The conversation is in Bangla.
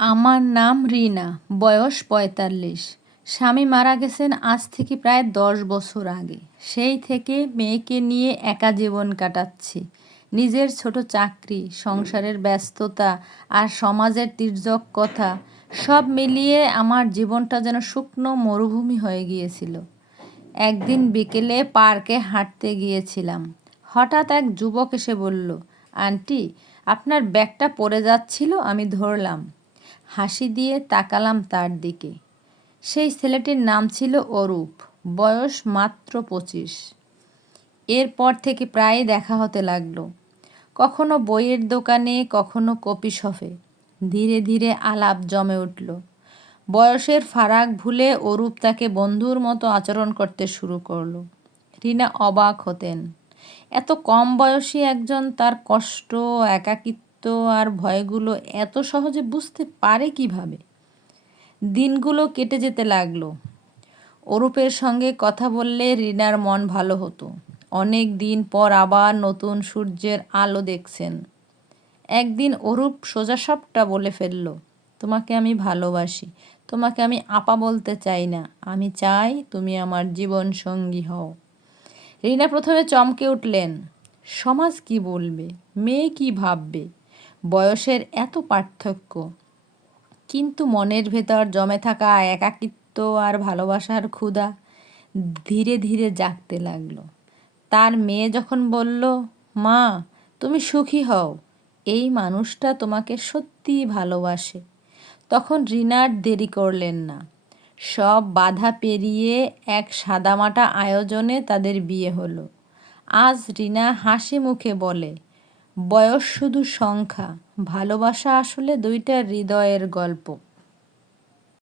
আমার নাম রিনা, বয়স ৪৫। স্বামী মারা গেছেন আজ থেকে প্রায় ১০ বছর আগে। সেই থেকে মেয়েকে নিয়ে একা জীবন কাটাচ্ছি। নিজের ছোট চাকরি, সংসারের ব্যস্ততা আর সমাজের তির্যক কথা সব মিলিয়ে আমার জীবনটা যেন শুকনো মরুভূমি হয়ে গিয়েছিল। একদিন বিকেলে পার্কে হাঁটতে গিয়েছিলাম। হঠাৎ এক যুবক এসে বলল, আন্টি, আপনার ব্যাগটা পড়ে যাচ্ছিল, আমি ধরলাম। হাসি দিয়ে তাকালাম তার দিকে। সেই ছেলেটির নাম ছিল অরূপ, বয়স মাত্র ২৫। এরপর থেকে প্রায় দেখা হতে লাগলো, কখনো বইয়ের দোকানে, কখনো কফি শপে। ধীরে ধীরে আলাপ জমে উঠল। বয়সের ফারাক ভুলে অরূপ তাকে বন্ধুর মতো আচরণ করতে শুরু করলো। রিনা অবাক হতেন, এত কম বয়সী একজন তার কষ্ট, একাকিত্ব আর ভয়গুলো এত সহজে বুঝতে পারে কিভাবে। দিনগুলো কেটে যেতে লাগলো। অরূপের সঙ্গে কথা বললে রিনার মন ভালো হতো। অনেক দিন পর আবার নতুন সূর্যের আলো দেখছেন। একদিন অরূপ সোজা সবটা বলে ফেলল, তোমাকে আমি ভালোবাসি। তোমাকে আমি আপা বলতে চাই না, আমি চাই তুমি আমার জীবন সঙ্গী হও। রিনা প্রথমে চমকে উঠলেন। সমাজ কি বলবে, মেয়ে কি ভাববে, বয়সের এত পার্থক্য। কিন্তু মনের ভেতর জমে থাকা একাকিত্ব আর ভালোবাসার ক্ষুধা ধীরে ধীরে জাগতে লাগলো। তার মেয়ে যখন বলল, মা, তুমি সুখী হও, এই মানুষটা তোমাকে সত্যিই ভালোবাসে, তখন রিনার দেরি করলেন না। সব বাধা পেরিয়ে এক সাদামাটা আয়োজনে তাদের বিয়ে হলো। আজ রিনা হাসি মুখে বলে, বয়স শুধু সংখ্যা, ভালোবাসা আসলে দুইটা হৃদয়ের গল্প।